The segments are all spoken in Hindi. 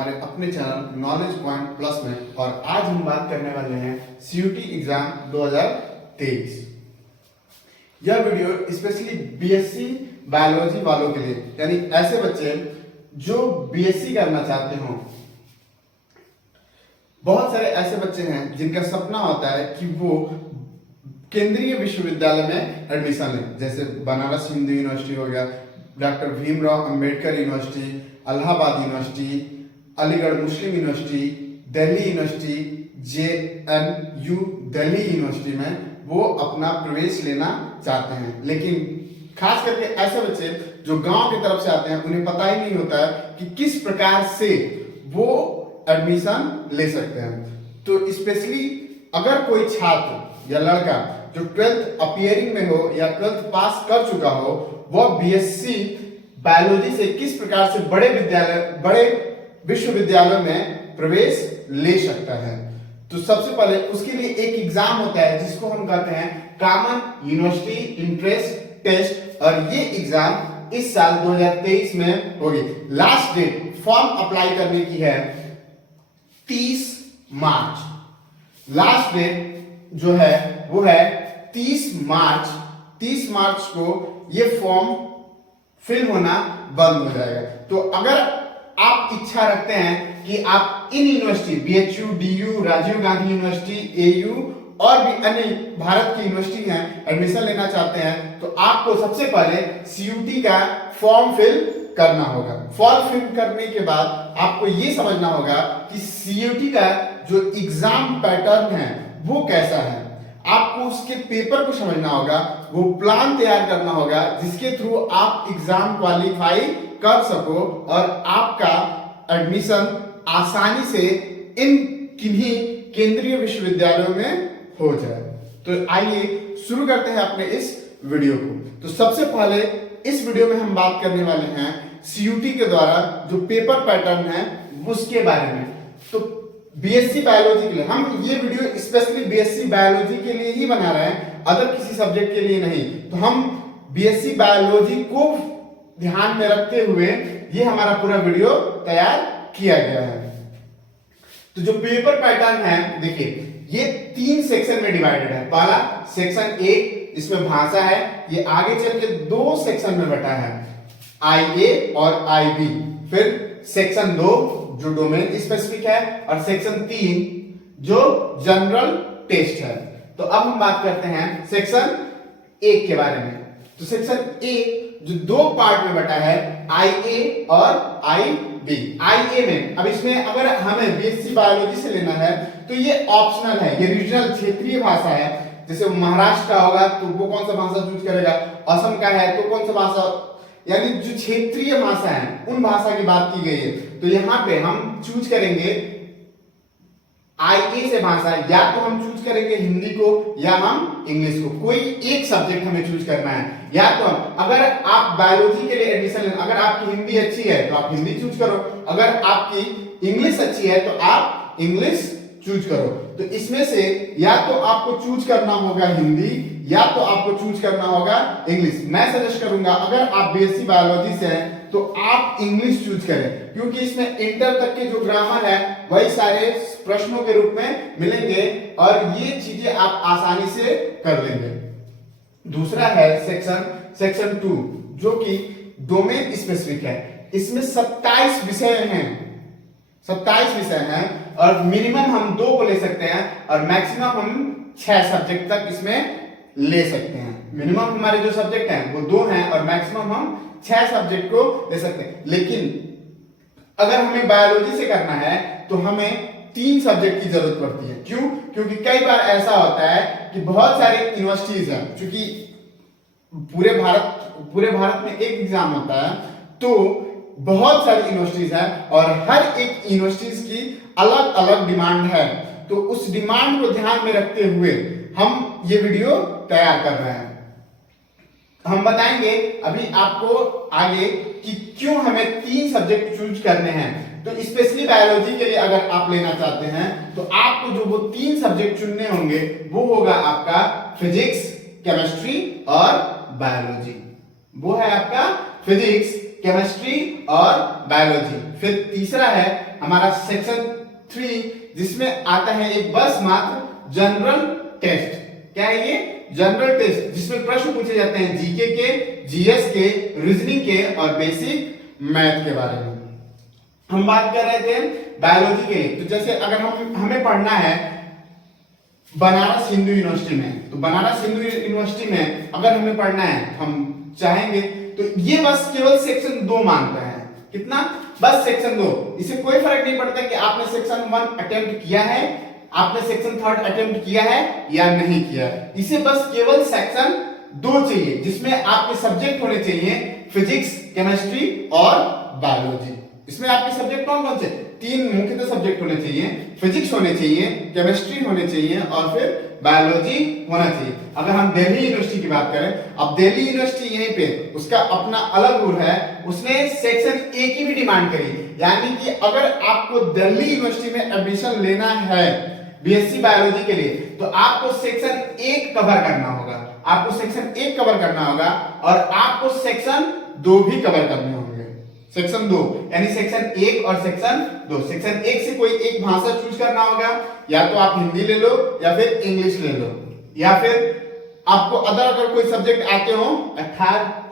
हमारे अपने चैनल नॉलेज पॉइंट प्लस में। और आज हम बात करने वाले हैं सीयूटी एग्जाम 2023। यह वीडियो स्पेशली बीएससी बायोलॉजी वालों के लिए, यानी ऐसे बच्चे जो बीएससी करना चाहते हो। बहुत सारे ऐसे बच्चे हैं जिनका सपना होता है कि वो केंद्रीय विश्वविद्यालय में एडमिशन लें, जैसे बनारस हिंदू यूनिवर्सिटी हो गया, doctor Bhimrao Ambedkar university, Allahabad university, Aligarh Muslim university, Delhi university, JNU Delhi university में वो अपना प्रवेश लेना चाहते हैं। लेकिन खास करके ऐसे बच्चे जो गांव की तरफ से आते हैं, उन्हें पता ही नहीं होता है कि किस प्रकार से वो एडमिशन ले सकते हैं। तो स्पेशली अगर कोई छात्र या लड़का जो 12th अपीयरिंग में हो या 12th पास कर चुका हो, वह बीएससी बायोलॉजी से किस प्रकार से बड़े विश्वविद्यालयों में प्रवेश ले सकता है। तो सबसे पहले उसके लिए एक एग्जाम होता है जिसको हम कहते हैं कॉमन यूनिवर्सिटी एंट्रेंस टेस्ट, और ये एग्जाम इस साल 2023 में होगी। लास्ट डेट फॉर्म अप्लाई करने की है 30 मार्च। लास्ट डेट जो है वो है 30 मार्च। 30 मार्च को ये फॉर्म फिल होना बंद हो जाएगा। तो अगर आप इच्छा रखते हैं कि आप इन university BHU, DU, Rajiv Gandhi university, AU और भी अन्य भारत की यूनिवर्सिटी हैं, एडमिशन लेना चाहते हैं, तो आपको सबसे पहले सीयूटी का फॉर्म फिल करना होगा। फॉर्म फिल करने के बाद आपको ये समझना होगा कि सीयूटी का जो एग्जाम पैटर्न है वो कैसा है। आपको उसके पेपर को समझना होगा, वो प्लान तैयार करना होगा जिसके थ्रू आप एग्जाम क्वालिफाई कर सको और आपका एडमिशन आसानी से इन किन्हीं केंद्रीय विश्वविद्यालयों में हो जाए। तो आइए शुरू करते हैं अपने इस वीडियो को। तो सबसे पहले इस वीडियो में हम बात करने वाले हैं सीयूटी के द्वारा जो पेपर पैटर्न है उसके बारे में। तो बीएससी बायोलॉजी के लिए हम ये वीडियो स्पेशली बीएससी बायोलॉजी के लिए ही बना रहे हैं, अदर किसी सब्जेक्ट के लिए नहीं। तो हम बीएससी बायोलॉजी को ध्यान में रखते हुए ये हमारा पूरा वीडियो तैयार किया गया है। तो जो पेपर पैटर्न है, देखिए ये 3 सेक्शन में डिवाइडेड है। पहला सेक्शन 1, इसमें भाषा है, ये आगे चल के 2 सेक्शन में बटा है, IA और IB। फिर सेक्शन 2 जो डोमेन स्पेसिफिक है, और सेक्शन 3 जो जनरल टेस्ट है। तो अब हम बात करते हैं सेक्शन 1 के बारे में। तो सेक्शन 1 जो 2 पार्ट में बटा है, IA और IB। IA में अब इसमें अगर हमें बीएससी बायोलॉजी से लेना है तो ये ऑप्शनल है, ये रीजनल क्षेत्रीय भाषा है। जैसे महाराष्ट्र का होगा तो वो कौन सा भाषा चूज करेगा, असम का है तो कौन सा भाषा, यानी जो क्षेत्रीय भाषा है उन भाषा की बात की गई है। तो यहाँ पे हम चूज करेंगे IA से भाषा, या तो हम चूज करेंगे हिंदी को या हम इंग्लिश को, कोई एक सब्जेक्ट हमें चूज करना है। या तो अगर आप बायोलॉजी के लिए एडमिशन लेना, अगर आपकी हिंदी अच्छी है तो आप हिंदी चूज करो, अगर आपकी इंग्लिश अच्छी है तो आप इंग्लिश चूज करो। तो इसमें से या तो आपको चूज करना होगा हिंदी या तो आपको चूज करना होगा इंग्लिश। मैं सजेस्ट करूंगा अगर आप बीएससी बायोलॉजी से हैं तो आप इंग्लिश चूज करें, क्योंकि इसमें इंटर तक के जो ग्रामर है वही सारे प्रश्नों के रूप में मिलेंगे और ये चीजें आप आसानी से कर लेंगे। दूसरा है सेक्शन 2 जो कि डोमेन स्पेसिफिक है। इसमें 27 विषय हैं, 27 विषय हैं, और मिनिमम हम 2 को ले सकते हैं और मैक्सिमम हम 6 सब्जेक्ट तक इसमें ले सकते हैं। मिनिमम हमारे जो सब्जेक्ट हैं वो 2 हैं और मैक्सिमम हम 6 सब्जेक्ट को ले सकते हैं। लेकिन अगर हमें बायोलॉजी से करना है तो हमें 3 सब्जेक्ट की जरूरत पड़ती है। क्यों? क्योंकि कई बार ऐसा होता है कि बहुत सारी यूनिवर्सिटीज हैं, क्योंकि पूरे भारत में एक एग्जाम होता है, तो बहुत सारी यूनिवर्सिटीज हैं और हर एक यूनिवर्सिटीज की अलग अलग डिमांड है। तो उस डिमांड को ध्यान में रखते हुए हम ये वीडियो तैयार कर रहे हैं। हम बताएंगे अभी आपको आगे कि क्यों हमें 3 सब्जेक्ट चूज करने हैं। तो स्पेशली बायोलॉजी के लिए अगर आप लेना चाहते हैं तो आपको जो वो 3 सब्जेक्ट चुनने होंगे वो होगा आपका फिजिक्स, केमिस्ट्री और बायोलॉजी। वो है आपका फिजिक्स, केमिस्ट्री और बायोलॉजी। फिर तीसरा है हमारा सेक्शन 3 जिसमें आता है एक बस मात्र जनरल टेस्ट। क्या है ये? जनरल टेस्ट, जिसमें प्रश्न पूछे जाते हैं जीके के, जीएस के, रीजनिंग के और बेसिक मैथ के बारे में। हम बात कर रहे थे बायोलॉजी के लिए। तो जैसे अगर हमें पढ़ना है बनारस हिंदू यूनिवर्सिटी में, तो बनारस हिंदू यूनिवर्सिटी में अगर हमें पढ़ना है, हम चाहेंगे तो ये बस केवल सेक्शन 2 मांगता है। कितना? बस सेक्शन 2। इसे कोई फर्क नहीं पड़ता कि आपने सेक्शन 1 अटेम्प्ट किया है, आपने सेक्शन 3 अटेम्प्ट किया है या नहीं किया है। इसे बस केवल सेक्शन 2 चाहिए, जिसमें आपके सब्जेक्ट होने चाहिए फिजिक्स, केमिस्ट्री और बायोलॉजी। इसमें आपके सब्जेक्ट कौन कौन से? 3 मुख्यतः सब्जेक्ट होने चाहिए। फिजिक्स होने चाहिए, केमिस्ट्री होने चाहिए और फिर बायोलॉजी होना चाहिए। अगर हम दिल्ली यूनिवर्सिटी की बात करें, अब दिल्ली यूनिवर्सिटी यहीं पे उसका अपना अलग रूल है, उसने सेक्शन 1 की भी डिमांड करी। यानी कि अगर आपको दिल्ली यूनिवर्सिटी में एडमिशन लेना है बीएससी बायोलॉजी के लिए, तो आपको सेक्शन 1 कवर करना होगा, आपको सेक्शन 1 कवर करना होगा और आपको सेक्शन 2 भी कवर करने होंगे। सेक्शन 2 यानी सेक्शन 1 और सेक्शन 2। सेक्शन 1 से कोई एक भाषा चूज करना होगा, या तो आप हिंदी ले लो या फिर इंग्लिश ले लो, या फिर आपको अगर कोई सब्जेक्ट आते हो,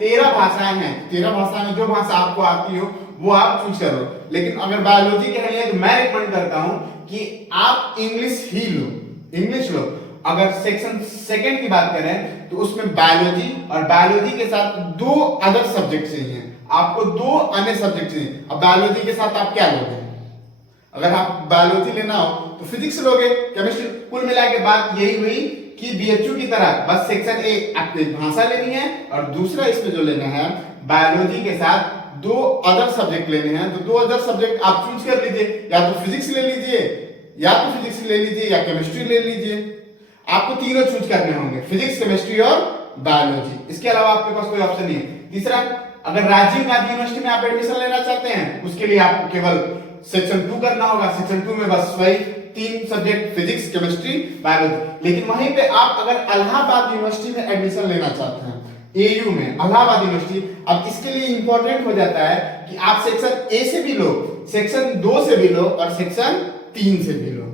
13 भाषाएं हैं, 13 भाषा में जो भाषा आपको आती हो वो आप चूज करो। लेकिन अगर बायोलॉजी के लिए तो मैं रिकमेंड करता हूं कि आप इंग्लिश ही लो, इंग्लिश लो। अगर सेक्शन 2 की बात करें तो उसमें बायोलॉजी और बायोलॉजी के साथ 2 अदर सब्जेक्ट चाहिए, आपको 2 अन्य सब्जेक्ट चाहिए। अब बायोलॉजी के साथ आप क्या लोगे? अगर आप बायोलॉजी लेना हो तो फिजिक्स लोगे, केमिस्ट्री। कुल मिला के बात यही हुई कि बीएचयू की तरह बस सेक्शन 1 आपको एक भाषा लेनी है और दूसरा इसमें जो लेना है बायोलॉजी के साथ 2 अदर सब्जेक्ट लेने हैं। तो 2 अदर सब्जेक्ट आप चूज कर लीजिए, या तो फिजिक्स ले लीजिए, या तो फिजिक्स ले लीजिए या केमिस्ट्री ले लीजिए। आपको तीनों चूज करने होंगे, फिजिक्स, केमिस्ट्री और बायोलॉजी। इसके अलावा आपके पास कोई ऑप्शन नहीं है। तीसरा, अगर राजीव गांधी यूनिवर्सिटी में आप एडमिशन लेना चाहते हैं, उसके लिए आपको केवल सेक्शन 2 करना होगा। सेक्शन 2 में बस वही 3 सब्जेक्ट फिजिक्स, केमिस्ट्री, बायोलॉजी। लेकिन वहीं पे आप अगर इलाहाबाद यूनिवर्सिटी में एडमिशन लेना चाहते हैं, एयू में, इलाहाबाद यूनिवर्सिटी, अब इसके लिए इंपॉर्टेंट हो जाता है कि आप सेक्शन ए से भी लो, सेक्शन 2 से भी लो और सेक्शन 3 से भी लो।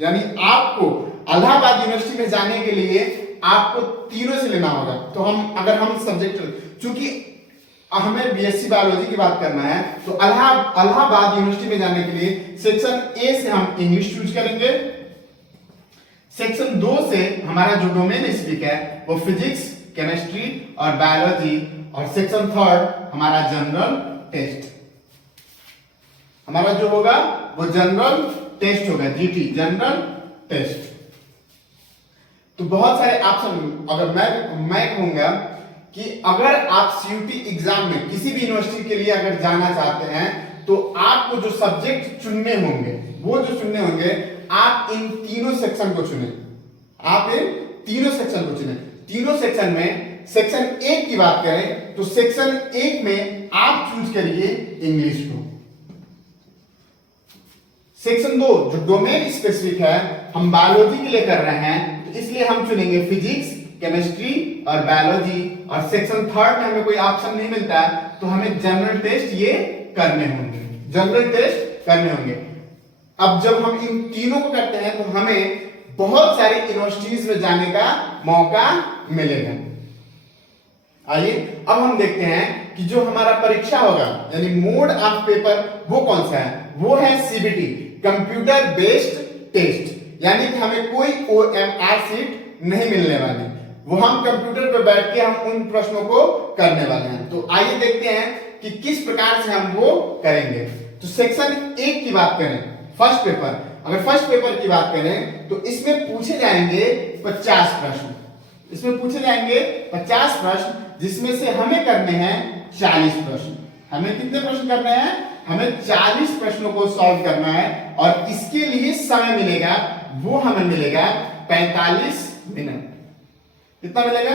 यानी आपको इलाहाबाद यूनिवर्सिटी में जाने के लिए आपको तीनों से लेना होगा। तो अगर हम सब्जेक्ट, चूंकि हमें बीएससी बायोलॉजी की बात करना है, तो इलाहाबाद यूनिवर्सिटी में जाने के लिए सेक्शन ए से हम इंग्लिश चूज करेंगे, सेक्शन 2 से हमारा जो डोमेन स्पेसिफिक है वो फिजिक्स, केमिस्ट्री और बायोलॉजी, और सेक्शन 3 हमारा जनरल टेस्ट। हमारा जो होगा वो जनरल टेस्ट होगा, जीटी, जनरल टेस्ट। तो बहुत सारे ऑप्शन, अगर मैं कहूंगा कि अगर आप सीयूटी एग्जाम में किसी भी यूनिवर्सिटी के लिए अगर जाना चाहते हैं, तो आपको जो सब्जेक्ट चुनने होंगे, वो जो चुनने होंगे, आप इन तीनों सेक्शन को चुने, आप इन तीनों सेक्शन को चुने। तीनों सेक्शन में सेक्शन 1 की बात करें तो सेक्शन 1 में आप चूज करिए इंग्लिश को। सेक्शन 2 जो डोमेन स्पेसिफिक है, हम बायोलॉजी के लिए कर रहे हैं, तो इसलिए हम चुनेंगे फिजिक्स, केमिस्ट्री और बायोलॉजी। और सेक्शन 3 में हमें कोई ऑप्शन नहीं मिलता है, तो हमें जनरल टेस्ट ये करने होंगे, जनरल टेस्ट करने होंगे। अब जब हम इन तीनों को करते हैं तो हमें बहुत सारी यूनिवर्सिटीज में जाने का मौका मिलेगा। आइए अब हम देखते हैं कि जो हमारा परीक्षा होगा, यानी मोड ऑफ पेपर, वो कौन सा है? वो है सीबीटी, कंप्यूटर बेस्ड टेस्ट। यानी कि हमें कोई ओएमआर सीट नहीं मिलने वाली, वो हम कंप्यूटर पर बैठ के हम उन प्रश्नों को करने वाले हैं। तो आइए देखते हैं कि किस प्रकार से हम वो करेंगे। तो सेक्शन 1 की बात करें, फर्स्ट पेपर, अगर फर्स्ट पेपर की बात करें तो इसमें पूछे जाएंगे 50 प्रश्न। इसमें पूछे जाएंगे 50 प्रश्न, जिसमें से हमें करने हैं 40 प्रश्न। हमें कितने प्रश्न करने हैं? हमें 40 प्रश्नों को सॉल्व करना है, और इसके लिए समय मिलेगा, वो हमें मिलेगा 45 मिनट। कितना मिलेगा?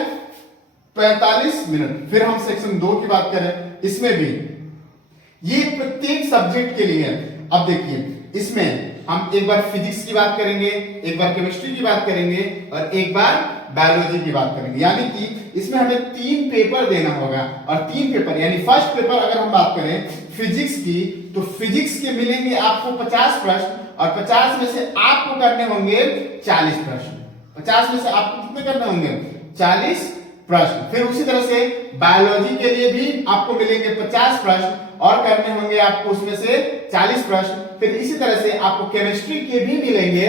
45 मिनट। फिर हम सेक्शन 2 की बात करें, इसमें भी ये प्रत्येक सब्जेक्ट के लिए। अब देखिए, इसमें हम एक बार फिजिक्स की बात करेंगे, एक बार केमिस्ट्री की बात करेंगे और एक बार बायोलॉजी की बात करेंगे। यानी कि इसमें हमें 3 पेपर देना होगा, और 3 पेपर यानी फर्स्ट पेपर अगर हम बात करें फिजिक्स की, तो फिजिक्स के मिलेंगे आपको 50 प्रश्न, और 50 में से आपको करने होंगे 40 प्रश्न। 50 में से आपको कितने करने होंगे? 40 प्रश्न। फिर उसी तरह से बायोलॉजी के लिए भी आपको मिलेंगे 50 प्रश्न और करने होंगे आपको उसमें से 40 प्रश्न। फिर इसी तरह से आपको केमिस्ट्री के भी मिलेंगे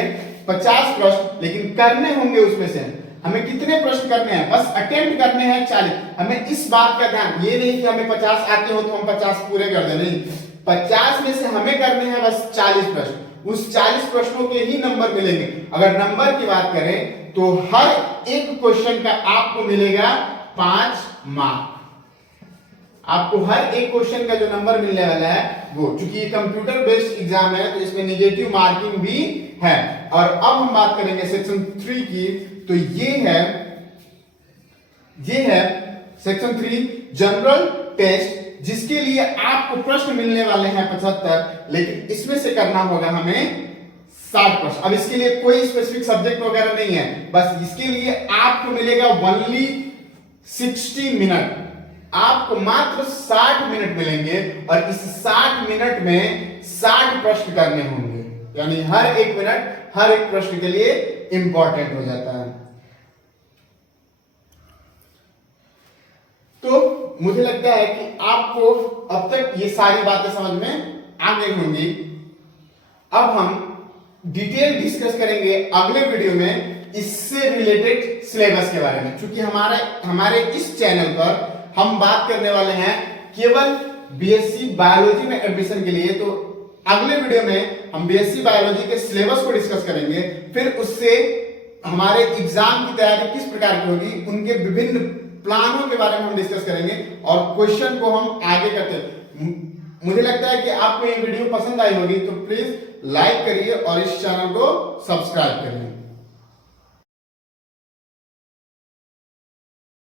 50 प्रश्न, लेकिन करने होंगे उसमें से हमें कितने प्रश्न करने हैं? बस अटेम्प्ट करने हैं 40। हमें इस बात का ध्यान, ये नहीं कि हमें 50 आते हो तो हम 50 पूरे कर दें, नहीं, 50 में से हमें करने हैं बस 40 प्रश्न। उस 40 प्रश्नों के ही नंबर मिलेंगे। अगर नंबर की बात करें तो हर एक क्वेश्चन का आपको मिलेगा 5 मार्क। आपको हर एक क्वेश्चन का जो नंबर मिलने वाला है वो, चूंकि ये कंप्यूटर बेस्ड एग्जाम है तो इसमें नेगेटिव मार्किंग भी है। और अब हम बात करेंगे सेक्शन 3 की, तो ये है सेक्शन 3 जनरल टेस्ट, जिसके लिए आपको प्रश्न मिलने वाले हैं 75, लेकिन इसमें से करना होगा हमें 60 प्रश्न। अब इसके लिए कोई स्पेसिफिक सब्जेक्ट वगैरह नहीं है, बस इसके लिए आपको मिलेगा ओनली 60 मिनट। आपको मात्र 60 मिनट मिलेंगे और इस 60 मिनट में 60 प्रश्न करने होंगे, यानी हर एक मिनट हर एक प्रश्न के लिए इंपॉर्टेंट हो जाता है। तो मुझे लगता है कि आपको अब तक ये सारी बातें समझ में आ गई होंगी। अब हम डिटेल डिस्कस करेंगे अगले वीडियो में इससे रिलेटेड सिलेबस के बारे में, क्योंकि हमारे इस चैनल पर हम बात करने वाले हैं केवल बीएससी बायोलॉजी में एडमिशन के लिए। तो अगले वीडियो में हम बीएससी बायोलॉजी के सिलेबस को डिस्कस करेंगे, फिर उससे हमारे एग्जाम की तैयारी किस प्रकार की होगी, उनके विभिन्न प्लानों के बारे में हम डिस्कस करेंगे और क्वेश्चन को हम आगे करते हैं। मुझे लगता है कि आपको ये वीडियो पसंद आई होगी, तो प्लीज लाइक करिए और इस चैनल को सब्सक्राइब करिए।